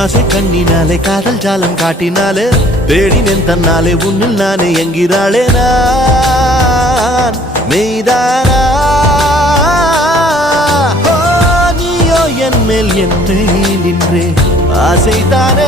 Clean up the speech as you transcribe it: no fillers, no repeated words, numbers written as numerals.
உன்னாசை கண்ணினாலே காதல் ஜாலம் காட்டினாலே தேடினேன் தன்னாலே உன்னில் நானே என்கிறாளே நான் மெய்தானா நீயோ என் மேல் என்றே நின்றே ஆசைதானே